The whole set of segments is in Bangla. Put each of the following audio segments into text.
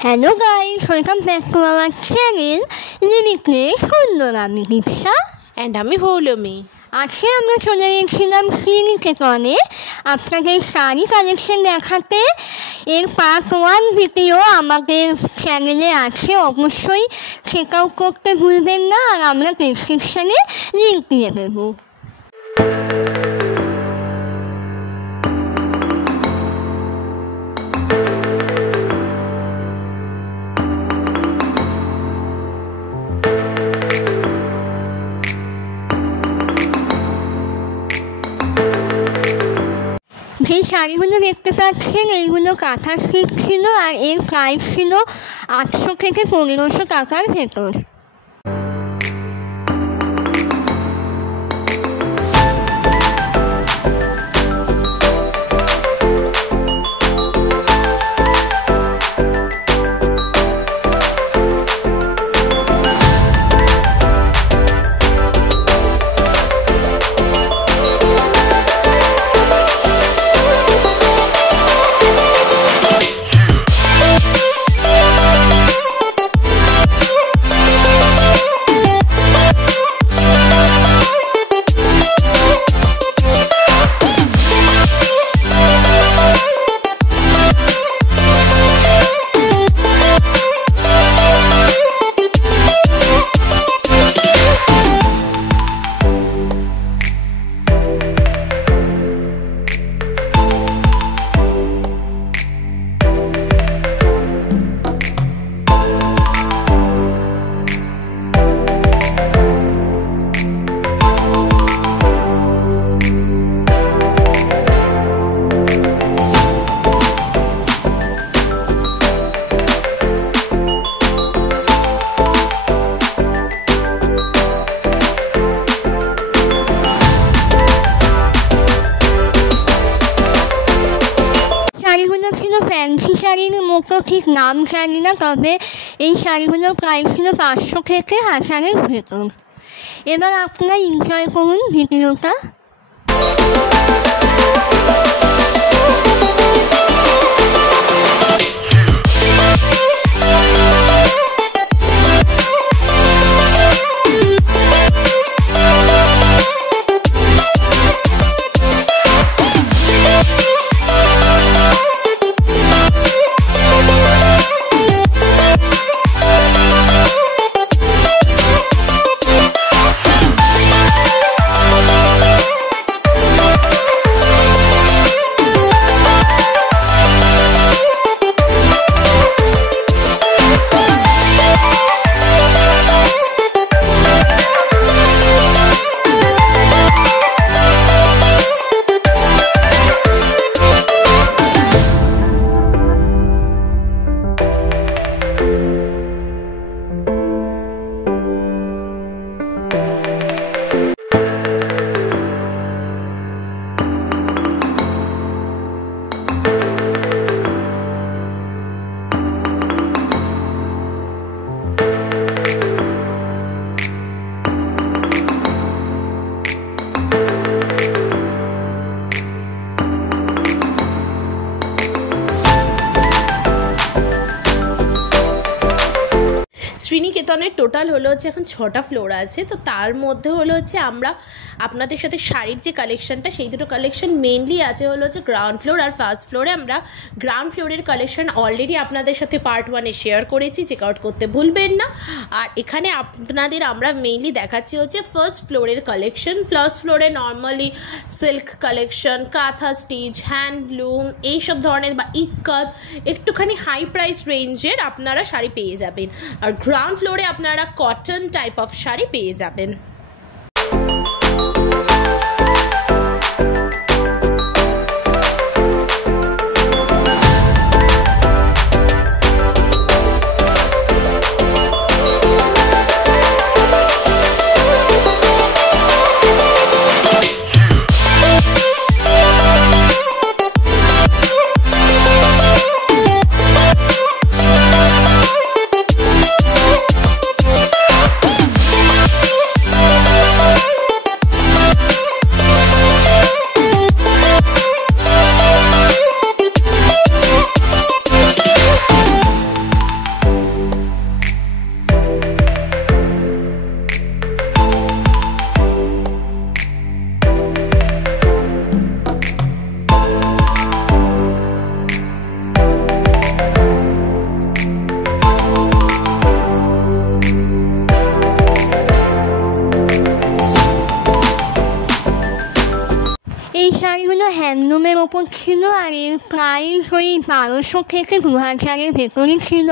Hello guys, welcome back to our channel Limitless সুন্দর। আমি দীপশা অ্যান্ড আমি পৌলমি। আজকে আমরা চলে গেছিলাম শ্রীনিকেতনে আপনাদের শাড়ি কালেকশন দেখাতে। এর পার্ট 1 ভিডিও আমাদের চ্যানেলে আছে, অবশ্যই চেক আউট করতে ভুলবেন না, আর আমরা ডেসক্রিপশানে লিঙ্ক দিয়ে দেবো। যে শাড়িগুলো দেখতে পাচ্ছেন এইগুলো কাঁথা স্টিচ ছিল, আর এর প্রাইস ছিল 800 থেকে 1500 টাকার ভেতর। শাড়িগুলো ছিল ফ্যান্সি শাড়ির মতো, ঠিক নাম জানি না, তবে এই শাড়িগুলোর প্রাইস ছিল 500 থেকে 1000-এর ভেতর। এবার আপনারা এনজয় করুন ভিডিওটা। শ্রীনিকেতনের টোটাল হলো হচ্ছে এখন 6টা ফ্লোর আছে। তো তার মধ্যে হলো হচ্ছে আমরা আপনাদের সাথে শাড়ির যে কালেকশনটা, সেই দুটো কালেকশন মেনলি আছে হলো হচ্ছে গ্রাউন্ড ফ্লোর আর ফার্স্ট ফ্লোরে। আমরা গ্রাউন্ড ফ্লোরের কালেকশন অলরেডি আপনাদের সাথে পার্ট 1-এ শেয়ার করেছি, চেক আউট করতে ভুলবেন না। আর এখানে আপনাদের আমরা মেইনলি দেখাচ্ছি হচ্ছে ফার্স্ট ফ্লোরের কালেকশন। ফার্স্ট ফ্লোরে নর্মালি সিল্ক কালেকশন, কাঁথা স্টিচ, হ্যান্ডলুম, এইসব ধরনের বা ইক্কাত একটুখানি হাই প্রাইস রেঞ্জের আপনারা শাড়ি পেয়ে যাবেন। আর গ্রাউন্ড ফ্লোরে আপনারা কটন টাইপ অফ শাড়ি পেয়ে যাবেন। দামের ওপর ছিল, আর এর প্রাইস ওই 1200 থেকে 2000-এর ভেতরই ছিল।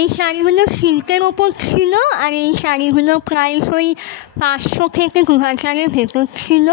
এই শাড়িগুলো সিল্কের ওপর ছিল, আর এই শাড়িগুলোর প্রাইস ওই 500 থেকে 2000-এর ভেতর ছিল।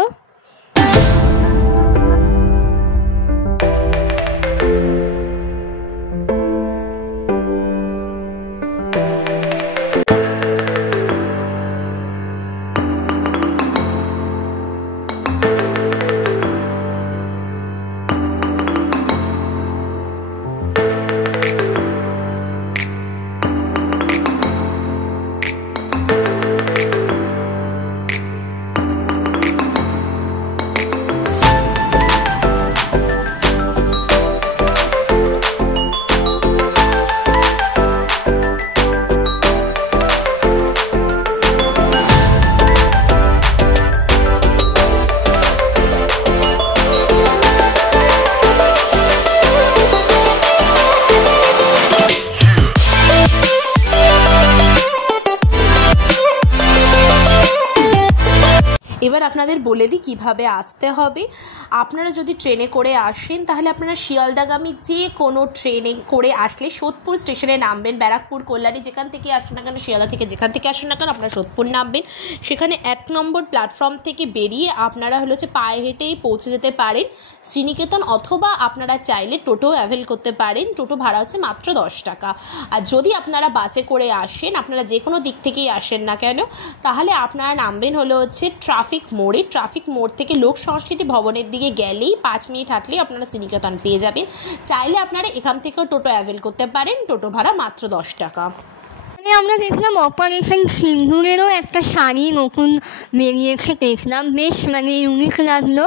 এবার আপনাদের বলে দিই কীভাবে আসতে হবে। আপনারা যদি ট্রেনে করে আসেন তাহলে আপনারা শিয়ালদাগামী যে কোনো ট্রেনে করে আসলে সোদপুর স্টেশনে নামবেন। ব্যারাকপুর, কল্যাণী যেখান থেকে আসুন না কেন, শিয়ালদা থেকে যেখান থেকে আসুন না কেন, আপনারা সোদপুর নামবেন। সেখানে 1 নম্বর প্ল্যাটফর্ম থেকে বেরিয়ে আপনারা পায়ে হেঁটেই পৌঁছে যেতে পারেন শ্রীনিকেতন, অথবা আপনারা চাইলে টোটো অ্যাভেল করতে পারেন। টোটো ভাড়া হচ্ছে মাত্র 10 টাকা। আর যদি আপনারা বাসে করে আসেন, আপনারা যে কোনো দিক থেকেই আসেন না কেন, তাহলে আপনারা নামবেন ট্রাফিক মোড়ে। ট্রাফিক মোড় থেকে লোক সংস্কৃতি ভবনের দিকে গেলেই 5 মিনিট হাঁটলেই আপনারা শ্রীনিকেতন পেয়ে যাবেন। চাইলে আপনারা এখান থেকেও টোটো অ্যাভেল করতে পারেন। টোটো ভাড়া মাত্র 10 টাকা। আমরা দেখলাম অপারেশন সিন্দুরেরও একটা শাড়ি নতুন বেরিয়েছে, দেখলাম বেশ ইউনিক লাগলো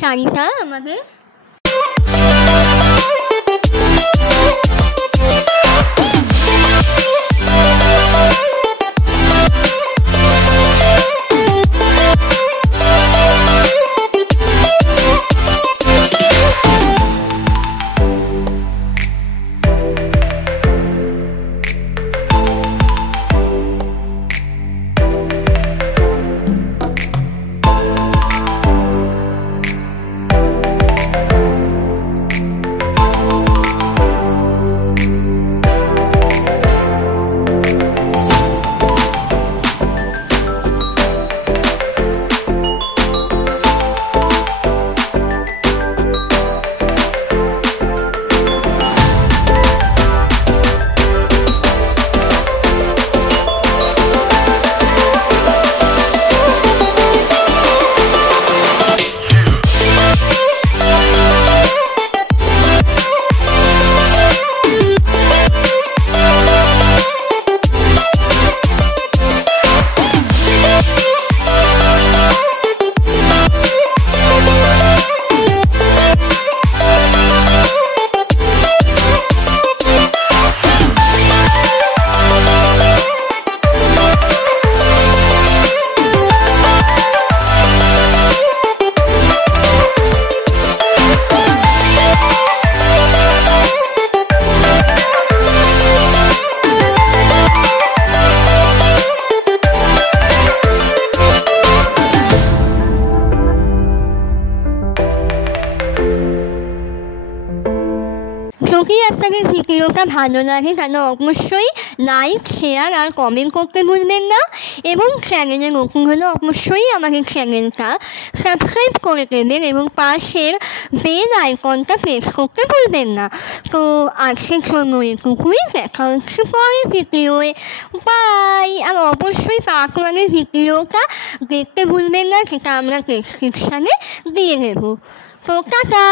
শাড়িটা আমাদের। যদি আপনাদের ভিডিওটা ভালো লাগে তাহলে অবশ্যই লাইক, শেয়ার আর কমেন্ট করতে ভুলবেন না, এবং চ্যানেলে নতুন হলে অবশ্যই আমাদের চ্যানেলটা সাবস্ক্রাইব করে দেবেন এবং পাশের বেল আইকনটা প্রেস করতে ভুলবেন না। তো আজকের জন্য এটুকুই, দেখা হচ্ছে পরের ভিডিওয়ে। বাই। আর অবশ্যই পার্ট 1-এর ভিডিওটা দেখতে ভুলবেন না, যেটা আমরা ডেসক্রিপশানে দিয়ে দেবো। তো টাটা।